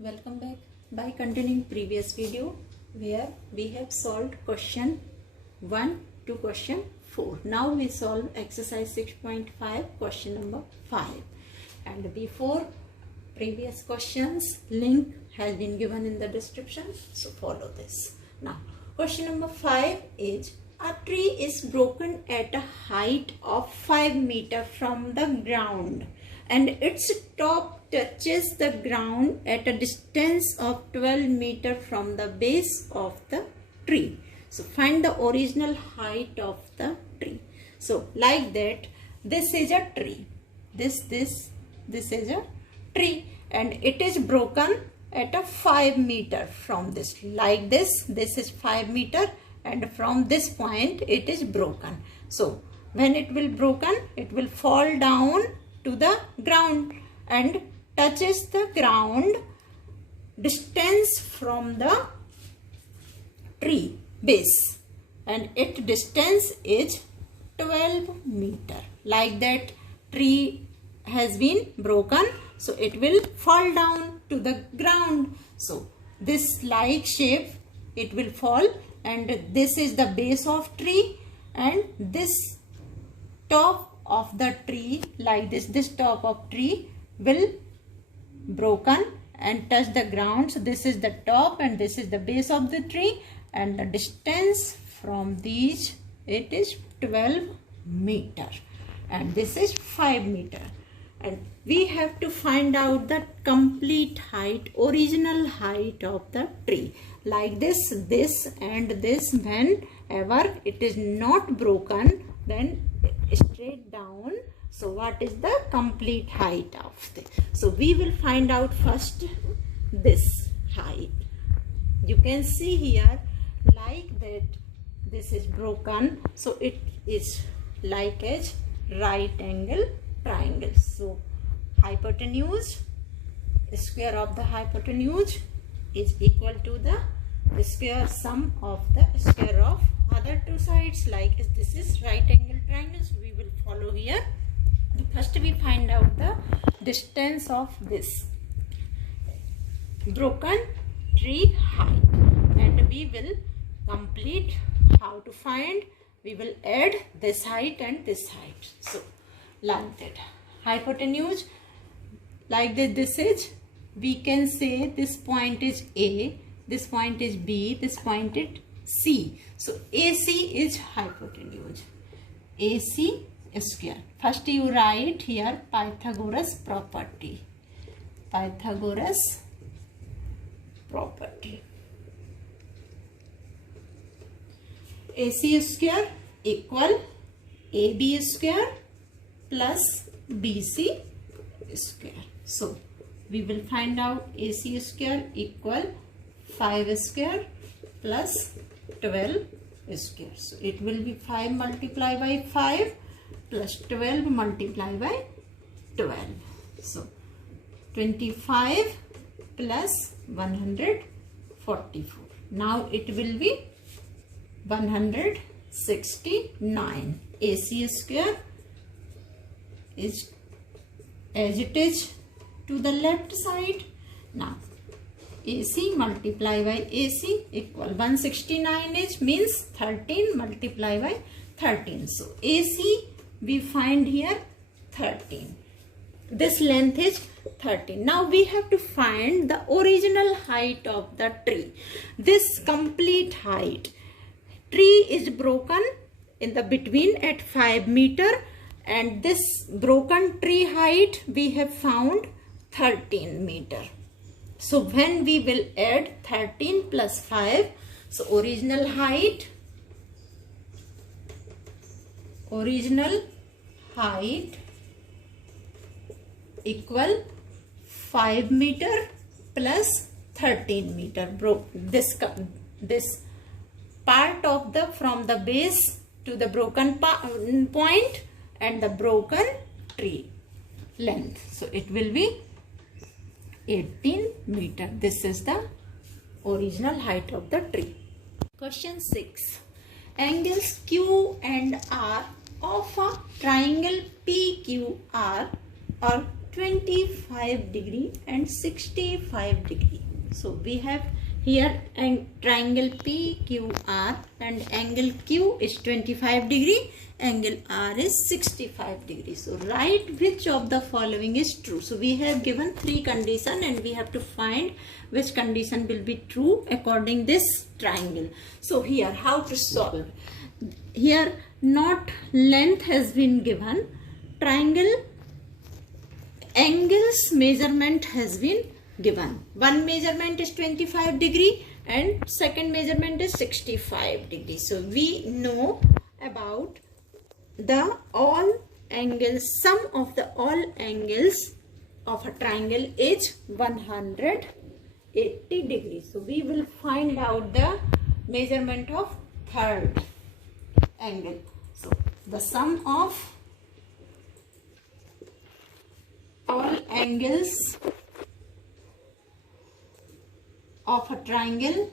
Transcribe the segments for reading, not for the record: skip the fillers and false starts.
Welcome back. By continuing previous video where we have solved question 1 to question 4. Now we solve exercise 6.5 question number 5. And before previous questions, link has been given in the description. So follow this. Now question number 5 is a tree is broken at a height of 5 meters from the ground and its top touches the ground at a distance of 12 meters from the base of the tree. So find the original height of the tree. So like that, this is a tree. This is a tree and it is broken at a 5 meters from this. Like this is 5 meters and from this point it is broken. So when it will broken, it will fall down to the ground and touches the ground distance from the tree base, and its distance is 12 meter. Like that, tree has been broken, so it will fall down to the ground. So this like shape it will fall, and this is the base of tree, and this top of the tree, like this top of tree will broken and touch the ground. So this is the top and this is the base of the tree, and the distance from these, it is 12 meter and this is 5 meter, and we have to find out the complete height, original height of the tree. Like this and this, whenever it is not broken, then straight down. So what is the complete height of this? So we will find out first this height. You can see here like that this is broken, so it is like as right angle triangle. So hypotenuse, square of the hypotenuse is equal to the square sum of the square of other two sides. Like this is right angle triangle, so we will follow here. First we find out the distance of this broken tree height, and we will complete how to find. We will add this height and this height. So like that, hypotenuse, like this is, we can say this point is A, this point is B, this point is C. So AC is hypotenuse, AC square. First you write here Pythagoras property. Pythagoras property. AC square equal AB square plus BC square. So we will find out AC square equal 5 square plus 12 square. So it will be 5 multiplied by 5 plus 12 multiplied by 12. So 25 plus 144. Now it will be 169. AC square is as it is to the left side. Now AC multiplied by AC equal 169 is means 13 multiplied by 13. So AC we find here 13. This length is 13. Now we have to find the original height of the tree. This complete height. Tree is broken in the between at 5 meter, and this broken tree height we have found 13 meter. So when we will add 13 plus 5, so original height equal 5 meter plus 13 meter. This part of the from the base to the broken point and the broken tree length. So it will be 18 meter. This is the original height of the tree. Question 6. Angles Q and R of a triangle PQR are 25 degree and 65 degree. So we have here triangle PQR, and angle Q is 25 degree, angle R is 65 degree. So write which of the following is true. So we have given three conditions and we have to find which condition will be true according this triangle. So here how to solve. Here not length has been given, triangle angles measurement has been given. One measurement is 25 degree and second measurement is 65 degree. So we know about the all angles, sum of the all angles of a triangle is 180 degrees. So we will find out the measurement of third angle. So the sum of all angles of a triangle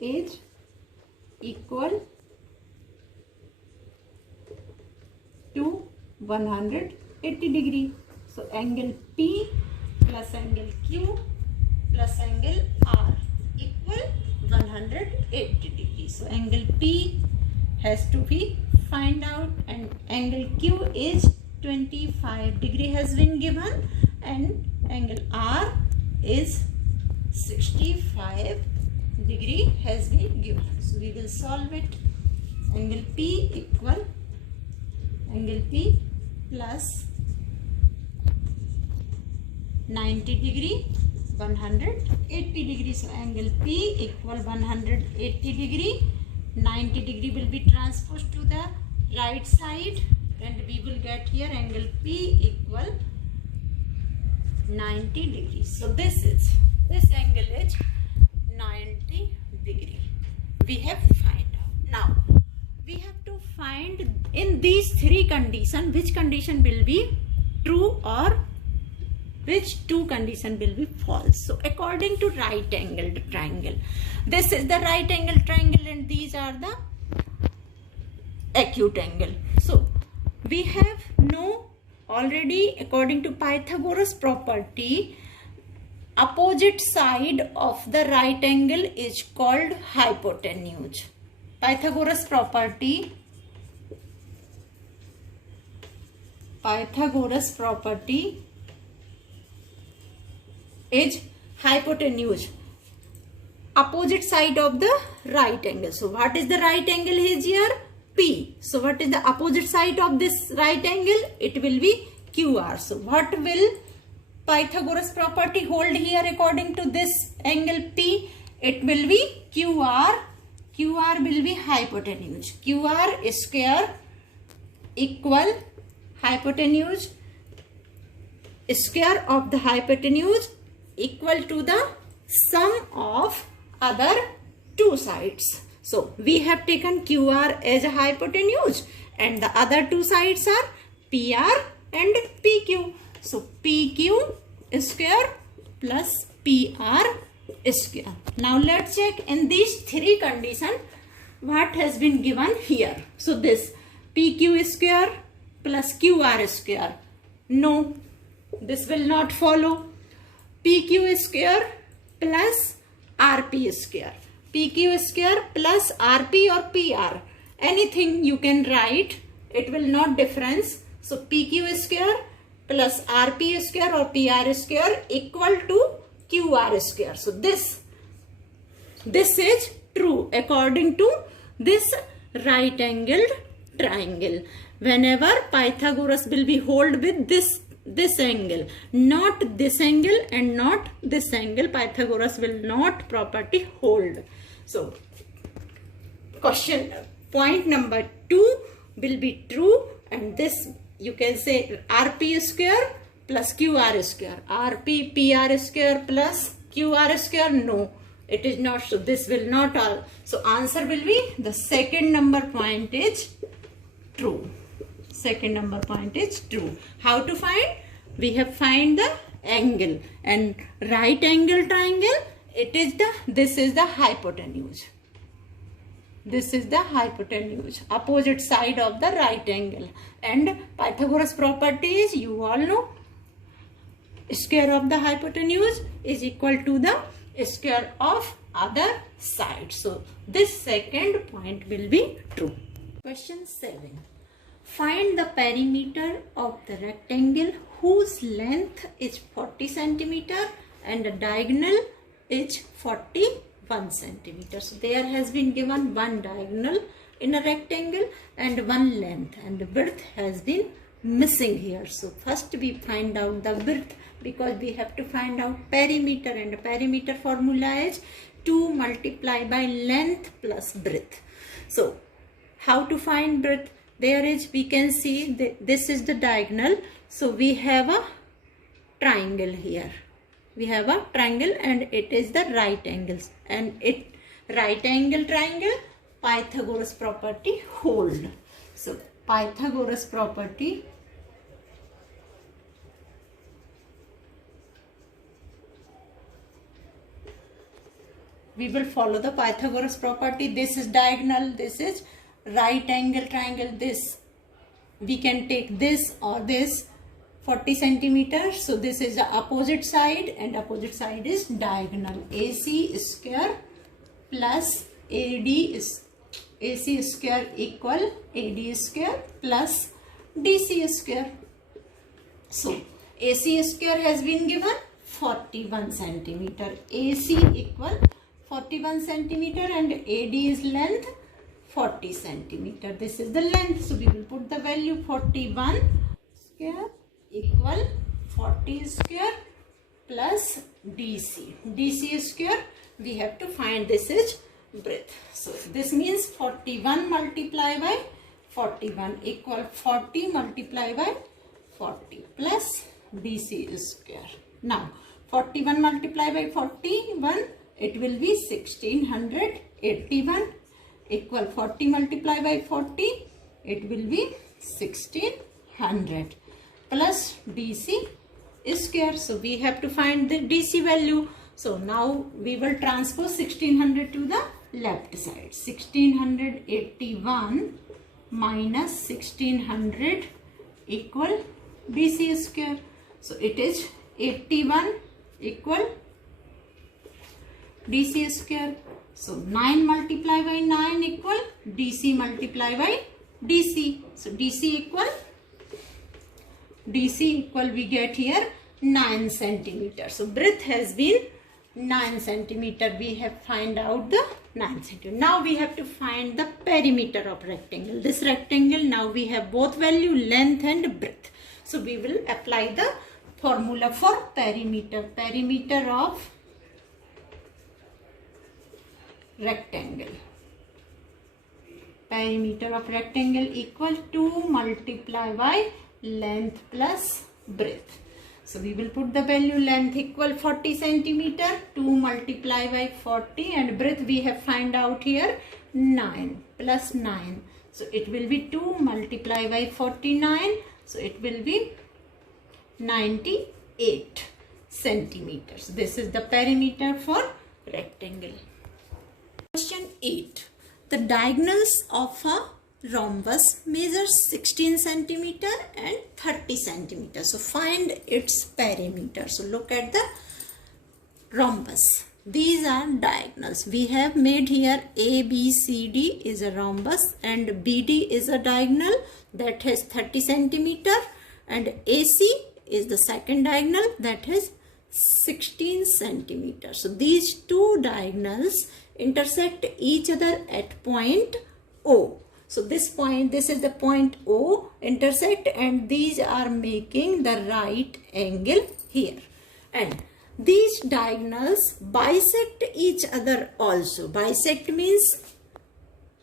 is equal to 180 degree. So angle P plus angle Q plus angle R equal 180 degree. So angle P has to be find out, and angle Q is 25 degree has been given, and angle R is 65 degree has been given. So we will solve it. Angle P equal angle P plus 90 degree 180 degree. So angle P equal 180 degree. 90 degree will be transposed to the right side and we will get here angle P equal 90 degrees. So this angle is 90 degree. We have find out. Now we have to find in these three conditions which condition will be true or which two condition will be false. So according to right angled triangle, this is the right angle triangle and these are the acute angle. So we have know already according to Pythagoras property, opposite side of the right angle is called hypotenuse. Pythagoras property is hypotenuse, opposite side of the right angle. So what is the right angle is here? P. So what is the opposite side of this right angle? It will be QR. So what will Pythagoras property hold here according to this angle P? It will be QR. QR will be hypotenuse. QR square equal hypotenuse square of the hypotenuse equal to the sum of other two sides. So we have taken QR as a hypotenuse and the other two sides are PR and PQ. So PQ square plus PR square. Now let's check in these three conditions what has been given here. So this PQ square plus QR square. No, this will not follow. PQ square plus RP square. PQ square plus RP or PR. Anything you can write. It will not difference. So PQ square plus RP square or PR square equal to QR square. So this is true according to this right angled triangle. Whenever Pythagoras will be hold with this angle, not this angle and not this angle, Pythagoras will not property hold. So question point number 2 will be true, and this you can say RP square plus QR square. RP PR square plus QR square. No, it is not. So this will not all. So answer will be the second number point is true. Second number point is true. How to find? We have find the angle, and right angle triangle, it is this is the hypotenuse. this is the hypotenuse, opposite side of the right angle. And Pythagoras property is, you all know, square of the hypotenuse is equal to the square of other side. So this second point will be true. Question 7. Find the perimeter of the rectangle whose length is 40 centimeter and the diagonal is 41 centimeter. So there has been given one diagonal in a rectangle and one length, and the width has been missing here. So first we find out the width, because we have to find out perimeter, and the perimeter formula is 2 multiplied by length plus breadth. So how to find breadth? There is, we can see this is the diagonal. So we have a triangle here. We have a triangle and it is the right angles, and it right angle triangle, Pythagoras property hold. So Pythagoras property we will follow the Pythagoras property. This is diagonal, this is right angle triangle. This we can take this or this 40 centimeters. So this is the opposite side, and opposite side is diagonal. AC square plus AD is AC square equal AD square plus DC square. So AC square has been given 41 centimeter. AC equal 41 centimeter and AD is length 40 centimeter. This is the length. So we will put the value 41 square equal 40 square plus DC. DC square we have to find, this is breadth. So this means 41 multiplied by 41 equal 40 multiplied by 40 plus DC square. Now 41 multiplied by 41, it will be 1681 equal 40 multiplied by 40, it will be 1600 plus DC square. So we have to find the DC value. So now we will transpose 1600 to the left side. 1681 minus 1600 equal DC square. So it is 81 equal DC square. So 9 multiplied by 9 equal DC multiplied by DC. So DC equal we get here 9 centimeter. So breadth has been 9 centimeter. We have find out the 9 centimeter. Now we have to find the perimeter of rectangle. This rectangle, now we have both value, length and breadth. So we will apply the formula for perimeter. Perimeter of rectangle. Perimeter of rectangle equal 2 multiplied by length plus breadth. So we will put the value length equal 40 centimeter, 2 multiplied by 40, and breadth we have find out here 9 plus 9. So it will be 2 multiplied by 49. So it will be 98 centimeters. This is the perimeter for rectangle. Question 8. The diagonals of a rhombus measures 16 centimeter and 30 centimeter. So find its perimeter. So look at the rhombus. These are diagonals. We have made here ABCD is a rhombus and BD is a diagonal that has 30 centimeter, and AC is the second diagonal that has 16 centimeter. So these two diagonals intersect each other at point O. So this point, this is the point O intersect, and these are making the right angle here. And these diagonals bisect each other also. Bisect means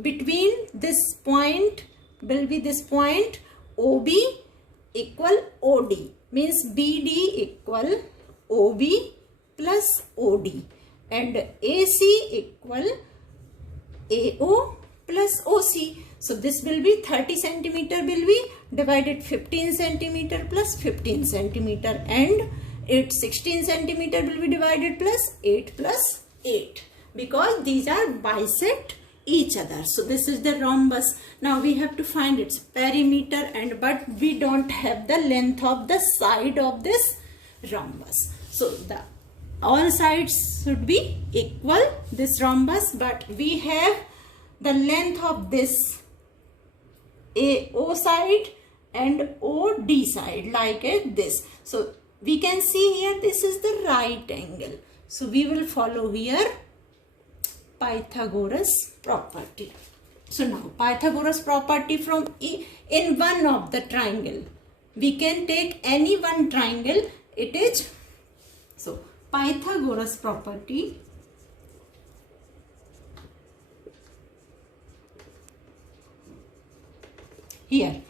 between this point will be this point OB equal OD. Means BD equal OB plus OD. And AC equal AO plus OC. So this will be 30 centimeter will be divided 15 centimeter plus 15 centimeter, and 16 centimeter will be divided plus 8 plus 8, because these are bisect each other. So this is the rhombus. Now we have to find its perimeter, and but we don't have the length of the side of this rhombus. So the all sides should be equal, this rhombus, but we have the length of this AO side and OD side like this. So we can see here this is the right angle. So we will follow here Pythagoras property. So now Pythagoras property from in one of the triangle. We can take any one triangle. It is so Pythagoras property here.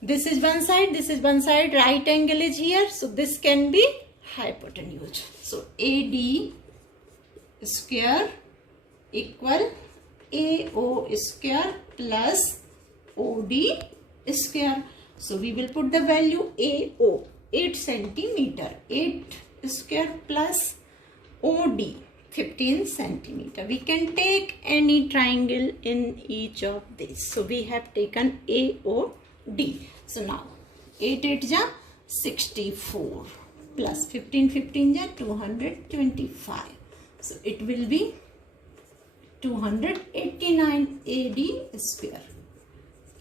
This is one side, right angle is here. So this can be hypotenuse. So AD square equal AO square plus OD square. So we will put the value AO 8 centimeter, 8 square plus OD 15 centimeter. We can take any triangle in each of these. So we have taken AOD. So now 8 8 ja 64 plus 15 15 ja 225. So it will be 289 AD square.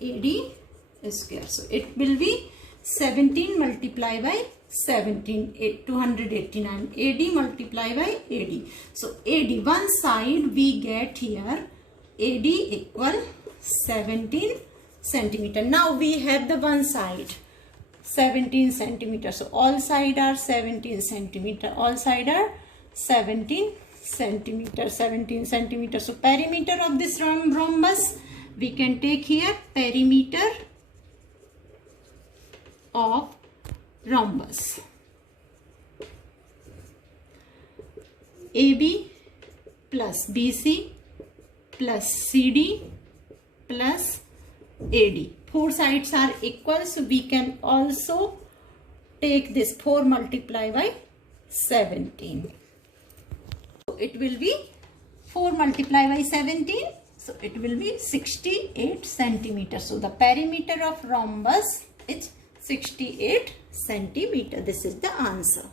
AD square. So it will be 17 multiplied by 17, 289 AD multiplied by AD. So AD, one side we get here AD equal 17 centimeter. Now we have the one side 17 centimeter. So all side are 17 centimeter. All side are 17 centimeter. 17 centimeter. So perimeter of this rhombus we can take here perimeter of rhombus. AB plus BC plus CD plus AD. Four sides are equal, so we can also take this 4 multiplied by 17. So it will be 4 multiplied by 17. So it will be 68 centimeters. So the perimeter of rhombus is 68 centimeter. This is the answer.